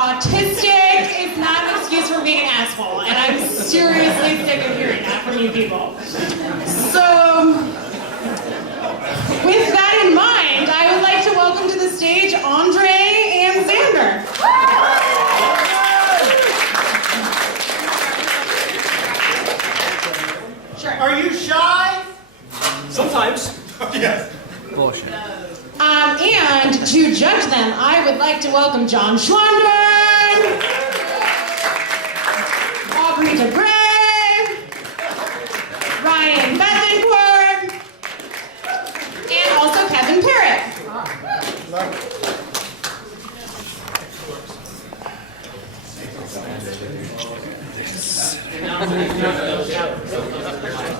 Autistic is not an excuse for being an asshole, and I'm seriously sick of hearing that from you people. So, with that in mind, I would like to welcome to the stage Andre and Xander. Sure. Are you shy? Sometimes. Yes. Bullshit. And to judge them, I would like to welcome John Schlondern, Aubrey DeBray, Ryan Bethencourt, and also Kevin Parrott.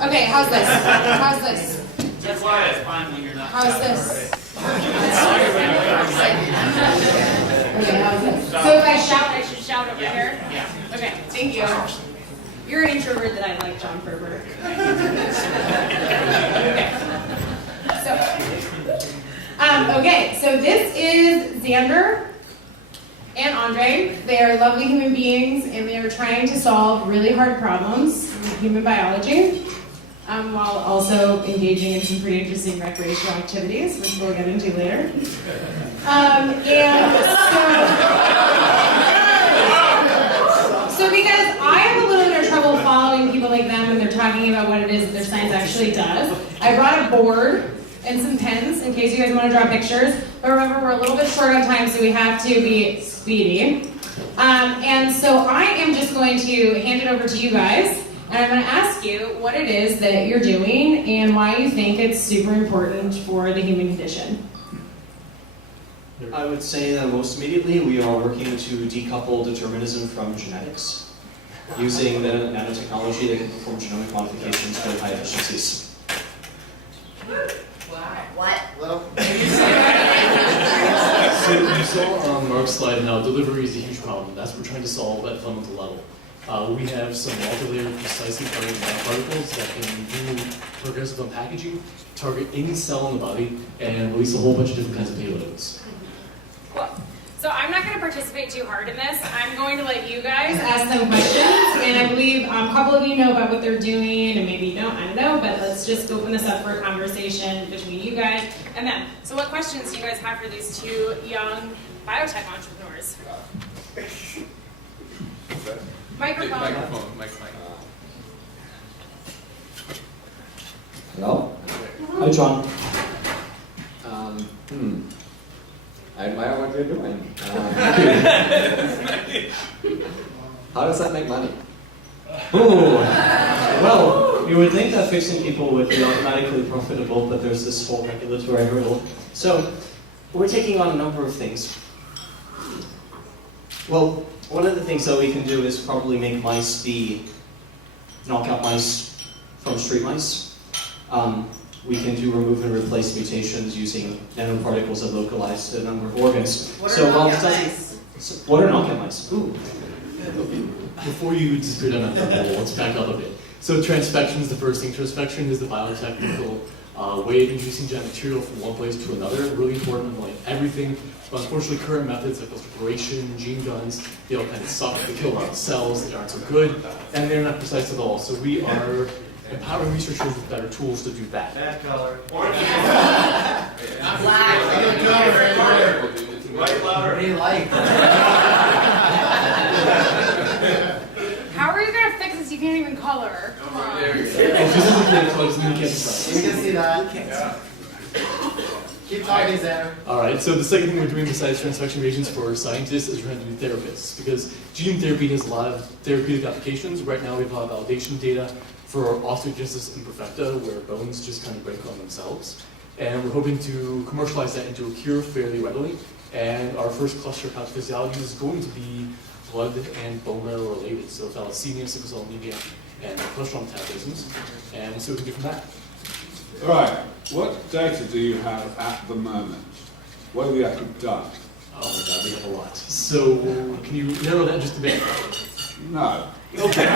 Okay, how's this? How's this? That's why it's fine when you're not. How's this? Okay, how's this? So if I shout, I should shout over here? Yeah. Okay, thank you. You're an introvert that I like, John Ferber. Okay, so this is Xander and Andre. They are lovely human beings, and they are trying to solve really hard problems in human biology, while also engaging in some pretty interesting recreational activities, which we'll get into later. So because I have a little bit of trouble following people like them when they're talking about what it is that their science actually does, I brought a board and some pens in case you guys want to draw pictures. But remember, we're a little bit short on time, so we have to be speedy. And so I am just going to hand it over to you guys, and I'm going to ask you what it is that you're doing and why you think it's super important for the human condition. I would say that most immediately we are working to decouple determinism from genetics using the nanotechnology that can perform genomic modifications at high efficiencies. What? Well, So you saw on Mark's slide how delivery is a huge problem. That's what we're trying to solve at a fundamental level. We have some multi-layer precisely targeted nanoparticles that can do progressive unpackaging, target any cell in the body, and release a whole bunch of different kinds of payloads. Cool. So I'm not going to participate too hard in this. I'm going to let you guys ask them questions, and I believe a couple of you know about what they're doing, and maybe you don't, I don't know, but let's just open this up for a conversation between you guys and them. So what questions do you guys have for these two young biotech entrepreneurs? Microphone. Hello? Hi, John. I admire what you're doing. How does that make money? Ooh. Well, you would think that fixing people would be automatically profitable, but there's this whole regulatory hurdle. So, we're taking on a number of things. Well, one of the things that we can do is probably make mice be knockout mice from street mice. We can do remove and replace mutations using nanoparticles that localize to a number of organs. What are knockout mice? What are knockout mice? Ooh. Before you disappear down that rabbit hole, let's back up a bit. So transfection is the first thing. Transfection is the biotechnical way of introducing genetic material from one place to another. Really important in like everything. But unfortunately, current methods like electroporation, gene guns, they all kind of suck. They kill a lot of cells. They aren't so good, and they're not precise at all. So we are empowering researchers with better tools to do that. bad color. Black. Right louder. What do you like? How are you going to fix this? You can't even color. Come on. And physically can't plug, so you can't decide. You can see that. Yeah. Keep talking, Xander. Alright, so the second thing we're doing besides transfection reagents for scientists is we're trying to do therapists, because gene therapy has a lot of therapeutic applications. Right now we have a lot of validation data for osteogenesis imperfecta, where bones just kind of break on themselves. And we're hoping to commercialize that into a cure fairly readily. And our first cluster of pathophysiology is going to be blood and bone marrow related, so thalassemia, sickle cell anemia, and cholesterol metabolisms. And we'll see what we can do from that. Right. What data do you have at the moment? What have you actually done? Oh my god, we have a lot. So, can you narrow that just a bit? No. Okay.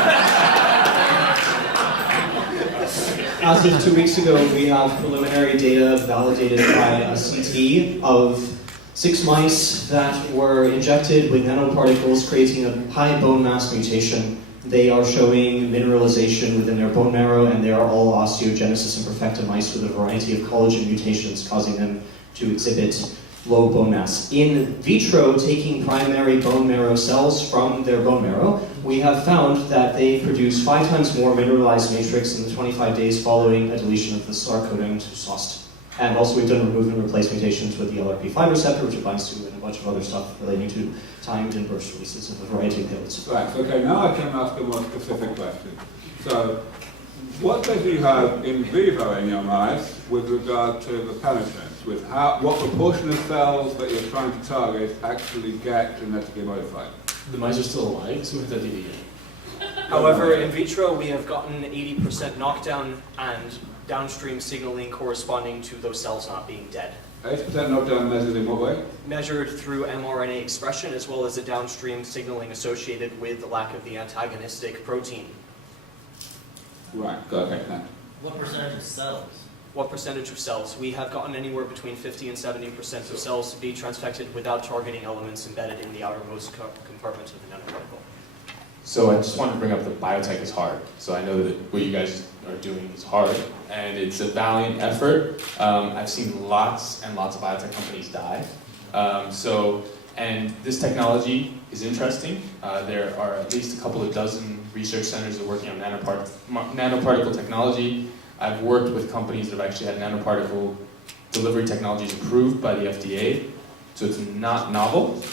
As of 2 weeks ago, we have preliminary data validated by a CT of 6 mice that were injected with nanoparticles creating a high bone mass mutation. They are showing mineralization within their bone marrow, and they are all osteogenesis imperfecta mice with a variety of collagen mutations causing them to exhibit low bone mass. In vitro, taking primary bone marrow cells from their bone marrow, we have found that they produce 5 times more mineralized matrix in the 25 days following a deletion of the star codon to SOST. And also we've done remove and replace mutations with the LRP5 receptor, which it binds to, and a bunch of other stuff relating to timed and burst releases of a variety of payloads. Right, okay, now I can ask a more specific question. So, what data do you have in vivo in your mice with regard to the penetrance? With what proportion of cells that you're trying to target actually get genetically modified? The mice are still alive, so we have that data yet. However, in vitro, we have gotten 80% knockdown and downstream signaling corresponding to those cells not being dead. 80% knockdown measured in what way? Measured through mRNA expression, as well as the downstream signaling associated with the lack of the antagonistic protein. Right, okay, now. What percentage of cells? What percentage of cells? We have gotten anywhere between 50 and 70% of cells to be transfected without targeting elements embedded in the outermost compartment of the nanoparticle. So I just wanted to bring up that biotech is hard. So I know that what you guys are doing is hard, and it's a valiant effort. I've seen lots and lots of biotech companies die. And this technology is interesting. There are at least a couple of dozen research centers that are working on nanoparticle technology. I've worked with companies that have actually had nanoparticle delivery technologies approved by the FDA, so it's not novel,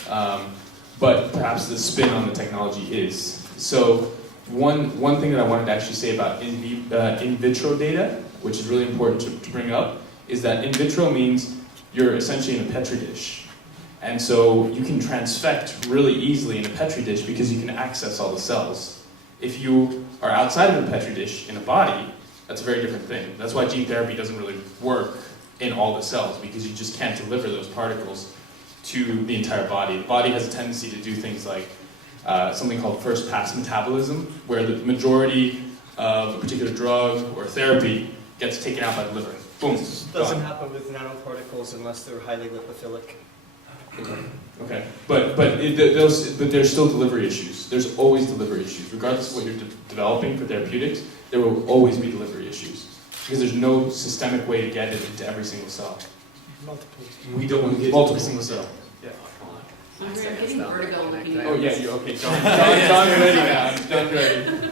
but perhaps the spin on the technology is. So one thing that I wanted to actually say about in vitro data, which is really important to bring up, is that in vitro means you're essentially in a petri dish. And so you can transfect really easily in a petri dish because you can access all the cells. If you are outside of a petri dish in a body, that's a very different thing. That's why gene therapy doesn't really work in all the cells, because you just can't deliver those particles to the entire body. The body has a tendency to do things like something called first pass metabolism, where the majority of a particular drug or therapy gets taken out by the liver. Boom. This doesn't happen with nanoparticles unless they're highly lipophilic. Okay, but there's still delivery issues. There's always delivery issues. Regardless of what you're developing for therapeutics, there will always be delivery issues. Because there's no systemic way to get it into every single cell. We don't want to get Multiple. every single cell. I'm getting vertigo looking at Oh yeah, okay. John's ready now. John's ready.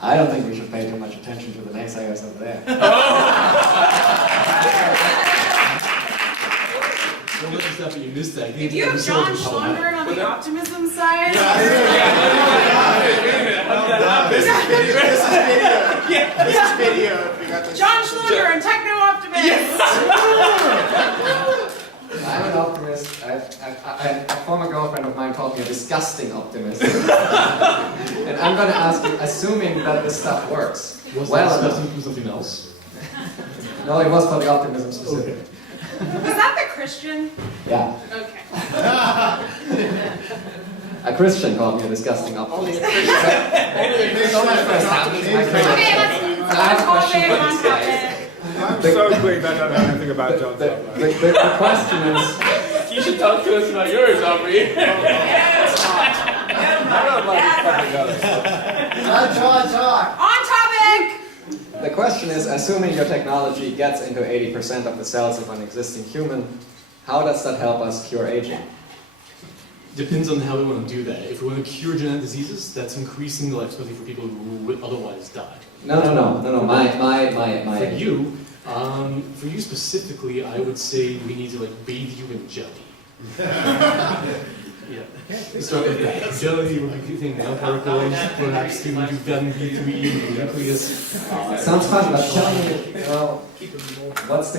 I don't think we should pay too much attention to the naysayers over there. Don't let this happen, you missed that. If you have John Schlondern on the optimism side, This is video. This is video. We got this. John Schlondern, techno-optimist! I'm an optimist. A former girlfriend of mine called me a disgusting optimist. And I'm going to ask you, assuming that this stuff works, Was well that enough. discussing from something else? No, it was for the optimism specific. Was that the Christian? Yeah. Okay. A Christian called me a disgusting optimist. So much for establishing my Okay, credibility. let's I have a question on for these guys. I'm so glad I don't know anything about John. The question is, You should talk to us about yours, Aubrey. Talk. On topic! the question is, assuming your technology gets into 80% of the cells of an existing human, how does that help us cure aging? Depends on how we want to do that. If we want to cure genetic diseases, that's increasing the life expectancy for people who would otherwise die. No. For you specifically, I would say we need to like bathe you in jelly. Yeah. Start with that. Jelly, we're producing nanoparticles, perhaps to do vitamin B3 in the nucleus. Sounds fun, but tell me, what's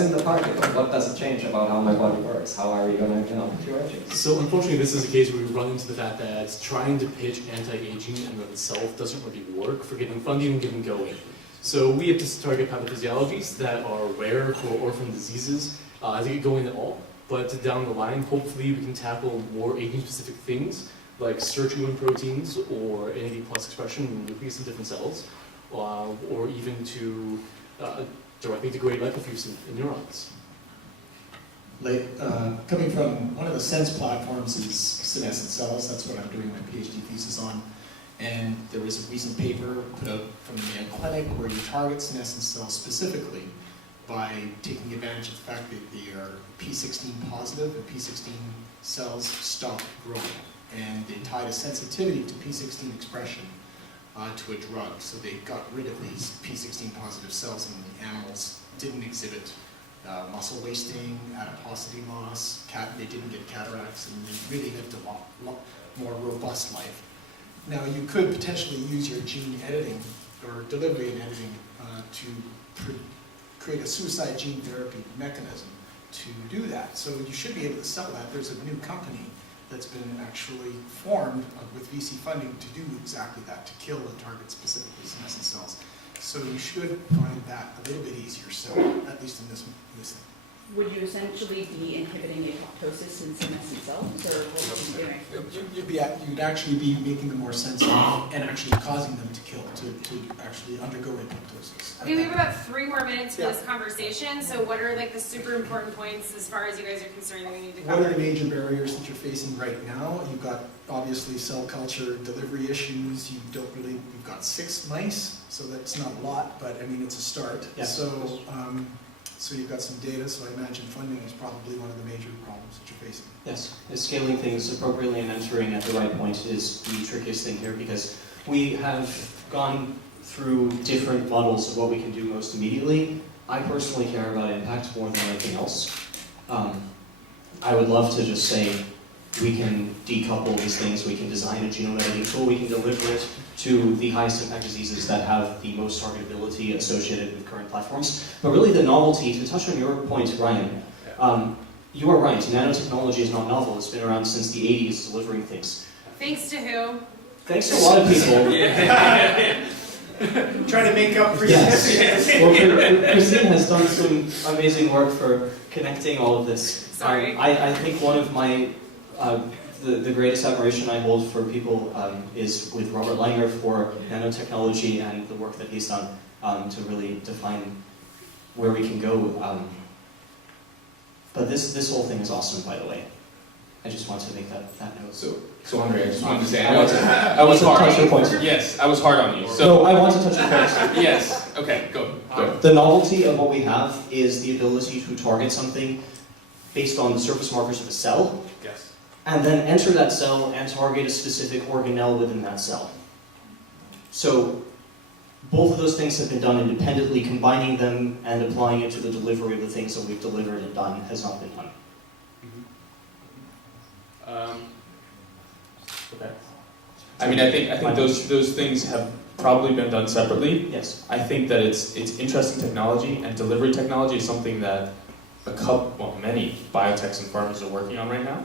in the particle? What does it change about how my body works? How are we going to cure aging? So unfortunately, this is a case where we run into the fact that trying to pitch anti-aging in and of itself doesn't really work for getting funding and getting going. So we have to target pathophysiologies that are rare for orphan diseases to get going at all. But down the line, hopefully we can tackle more aging-specific things like sirtuin proteins or NAD+ expression in nucleus in different cells, or even to directly degrade lipofuscin in neurons. Coming from one of the sense platforms is senescent cells. That's what I'm doing my PhD thesis on. And there was a recent paper put out from the Mayo Clinic where you target senescent cells specifically by taking advantage of the fact that they are P16 positive and P16 cells stop growing. And they tied a sensitivity to P16 expression to a drug. So they got rid of these P16 positive cells, and the animals didn't exhibit muscle wasting, adiposity loss, they didn't get cataracts, and they really lived a lot more robust life. Now, you could potentially use your gene editing or delivery and editing to create a suicide gene therapy mechanism to do that. So you should be able to sell that. There's a new company that's been actually formed with VC funding to do exactly that, to kill and target specifically senescent cells. So you should find that a little bit easier, so at least in this thing. Would you essentially be inhibiting apoptosis in senescent cells, or what would you be doing? You'd actually be making them more sensitive and actually causing them to kill, to actually undergo apoptosis. Okay, we have about 3 more minutes for Yeah. this conversation. So what are like the super important points as far as you guys are concerned that we need to What cover? are the major barriers that you're facing right now? You've got obviously cell culture delivery issues. You've got 6 mice, so that's not a lot, but I mean it's a start. Yes. So you've got some data, so I imagine funding is probably one of the major problems that you're facing. Yes, scaling things appropriately and entering at the right point is the trickiest thing here, because we have gone through different models of what we can do most immediately. I personally care about impact more than anything else. I would love to just say we can decouple these things, we can design a genome editing tool, we can deliver it to the highest impact diseases that have the most targetability associated with current platforms. But really the novelty, to touch on your point, Ryan, you are right, nanotechnology is not novel. It's been around since the 80s delivering things. Thanks to who? Thanks to a lot of people. Trying to make up for Yes. Well, Christine has done some amazing work for connecting all of this. Sorry. I think one of my the greatest admiration I hold for people is with Robert Langer for nanotechnology and the work that he's done to really define where we can go. But this whole thing is awesome, by the way. I just want to make that note. So Andre, I just wanted to say, I want to touch your point. Yes, I was hard on you. So No, I want to touch your point. yes, okay, go. The novelty of what we have is the ability to target something based on the surface markers of a cell, Yes. and then enter that cell and target a specific organelle within that cell. So both of those things have been done independently. Combining them and applying it to the delivery of the things that we've delivered and done has not been done. Okay. I mean, I think those things have probably been done separately. Yes. I think that it's interesting technology, and delivery technology is something that many biotechs and pharmas are working on right now.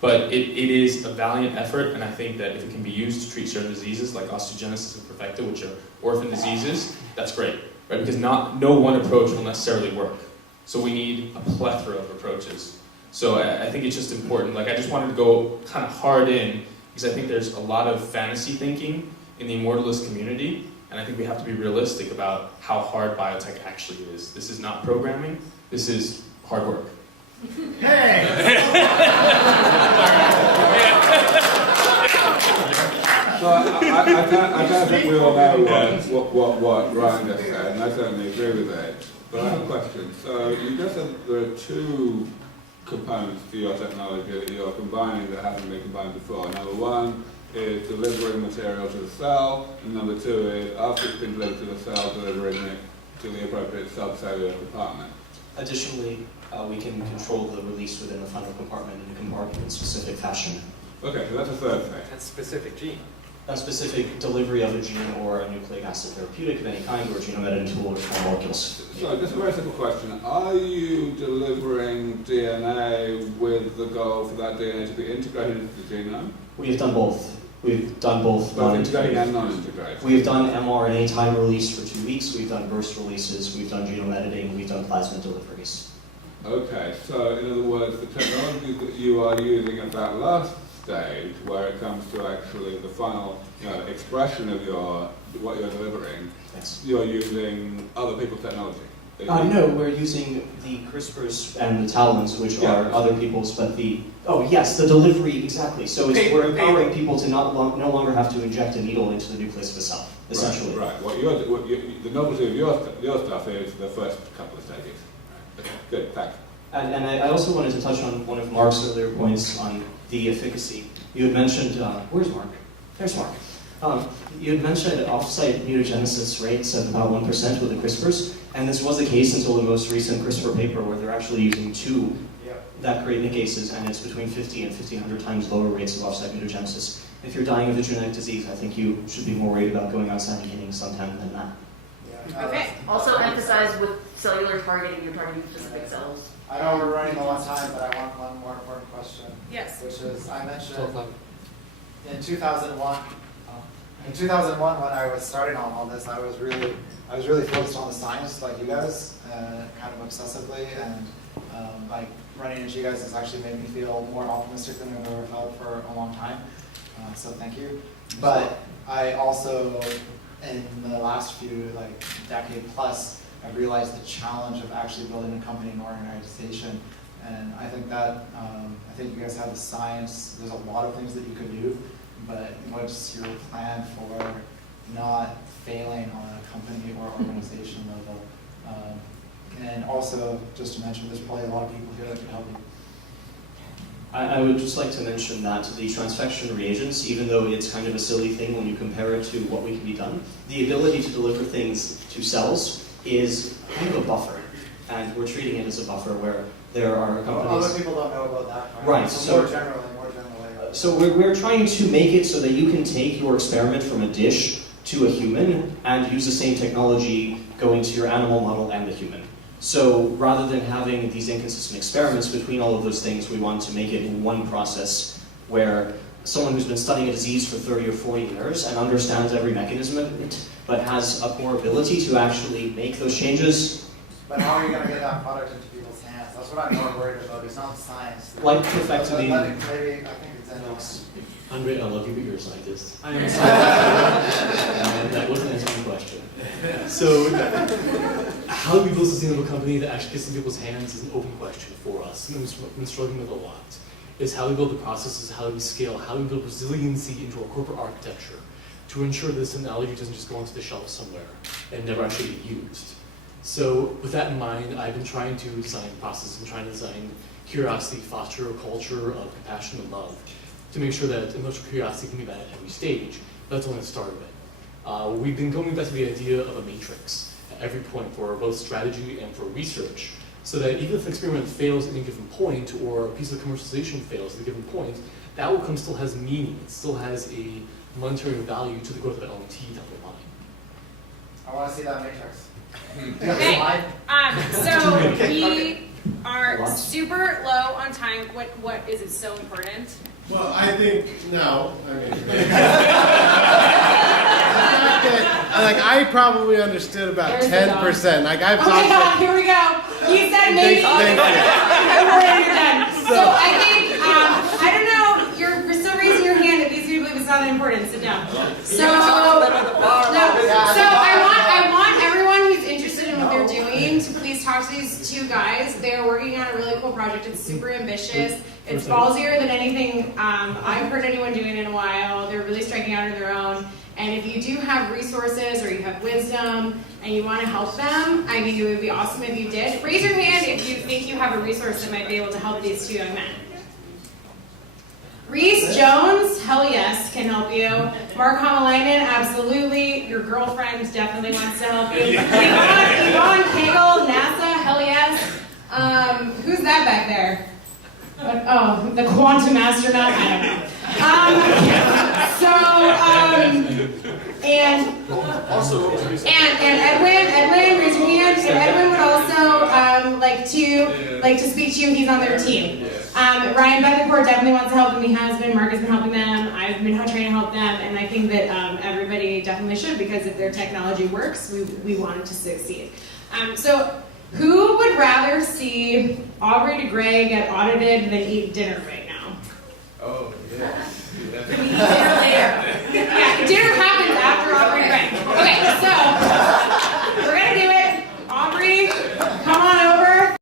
But it is a valiant effort, and I think that if it can be used to treat certain diseases like osteogenesis imperfecta, which are orphan diseases, that's great, right? Because no one approach will necessarily work. So we need a plethora of approaches. So I think it's just important. Like, I just wanted to go kind of hard in, because I think there's a lot of fantasy thinking in the Immortalist community, and I think we have to be realistic about how hard biotech actually is. This is not programming, this is hard work. Hey! So I kind of think we all know what Ryan just said, and I certainly agree with that. But I have a question. So you just said there are 2 components to your technology that you're combining that haven't been combined before. Number 1 is delivering material to the cell, and number 2 is, after it's been delivered to the cell, delivering it to the appropriate subcellular compartment. Additionally, we can control the release within the final compartment in a compartment-specific fashion. Okay, so that's the third thing. That's specific gene. A specific delivery of a gene or a nucleic acid therapeutic of any kind, or a genome editing tool or small molecules. So, just a very simple question. Are you delivering DNA with the goal for that DNA to be integrated into the genome? We've done both. We've done both. Both integrating and non-integrating? We've done mRNA time release for 2 weeks, we've done burst releases, we've done genome editing, we've done plasmid deliveries. Okay, so in other words, the technology that you are using at that last stage, where it comes to actually the final expression of what you're delivering, Yes. you're using other people's technology. No, we're using the CRISPRs and the Talons, which are other people's, but yes, the delivery, exactly. So we're empowering people to no longer have to inject a needle into the nucleus of a cell, essentially. Right. The novelty of your stuff is the first couple of stages. Okay, good, thanks. And I also wanted to touch on one of Mark's earlier points on the efficacy. You had mentioned, where's Mark? There's Mark. You had mentioned off-site mutagenesis rates of about 1% with the CRISPRs, and this was the case until the most recent CRISPR paper where they're actually using 2 that create nicases, and it's between 50 and 1,500 times lower rates of off-site mutagenesis. If you're dying of a genetic disease, I think you should be more worried about going outside and getting suntan than that. Okay. Also emphasize with cellular targeting, you're targeting specific cells. I know we're running low on time, but I want one more important question. Yes. Which is, I mentioned in 2001. In 2001, when I was starting on all this, I was really focused on the science, like you guys, kind of obsessively, and like running into you guys has actually made me feel more optimistic than I've ever felt for a long time. So thank you. But I also, in the last few decade plus, I've realized the challenge of actually building a company and organization. And I think that I think you guys have the science. There's a lot of things that you could do. But what's your plan for not failing on a company or organization level? And also, just to mention, there's probably a lot of people here that can help you. I would just like to mention that the transfection reagents, even though it's kind of a silly thing when you compare it to what we can be done, the ability to deliver things to cells is kind of a buffer. And we're treating it as a buffer where there are companies... Other people don't know about that part. Right, so more generally. So we're trying to make it so that you can take your experiment from a dish to a human and use the same technology going to your animal model and the human. So rather than having these inconsistent experiments between all of those things, we want to make it one process where someone who's been studying a disease for 30 or 40 years and understands every mechanism of it, but has a more ability to actually make those changes. But how are you going to get that product into people's hands? That's what I'm more worried about. It's not the science. Like effectively... Maybe, I think it's endless. Andre, I love you, but you're a scientist. I am a scientist. And that wasn't answering the question. So, how do we build a sustainable company that actually gets in people's hands is an open question for us. And we've been struggling with a lot. Is how do we build the processes, how do we scale, how do we build resiliency into our corporate architecture to ensure this technology doesn't just go onto the shelf somewhere and never actually get used. So with that in mind, I've been trying to design processes and trying to design curiosity, foster a culture of compassion and love to make sure that intellectual curiosity can be met at every stage. But that's only the start of it. We've been going back to the idea of a matrix at every point for both strategy and for research, so that even if an experiment fails at any given point or a piece of commercialization fails at a given point, that outcome still has meaning. It still has a monetary value to the growth of LMT down the line. I want to see that matrix. Okay. So we are super low on time. What is it so important? Well, I think no. I mean, I probably understood about 10%. Like I've oh my God, here we go. You said maybe. Thank you. You're done. So I think I don't know. You're still raising your hand. It leads me to believe it's not important. Sit down. So I want everyone who's interested in what they're doing to please talk to these two guys. They are working on a really cool project. It's super ambitious. It's ballsier than anything I've heard anyone doing in a while. They're really striking out on their own. And if you do have resources or you have wisdom and you want to help them, I think it would be awesome if you did. Raise your hand if you think you have a resource that might be able to help these two young men. Reese Jones, hell yes, can help you. Mark Hamalainen, absolutely. Your girlfriend definitely wants to help you. Yvonne Kegel, NASA, hell yes. Who's that back there? Oh, the quantum astronaut? I don't know. And Edwin, raise your hand. And Edwin would also like to speak to you. He's on their team. Ryan Bethencourt definitely wants to help them. He has been. Mark has been helping them. I've been trying to help them, and I think that everybody definitely should, because if their technology works, we want it to succeed. So who would rather see Aubrey de Grey get audited than eat dinner right now? Oh, yeah. Dinner later. Yeah, dinner happens after Aubrey de Grey. Okay, so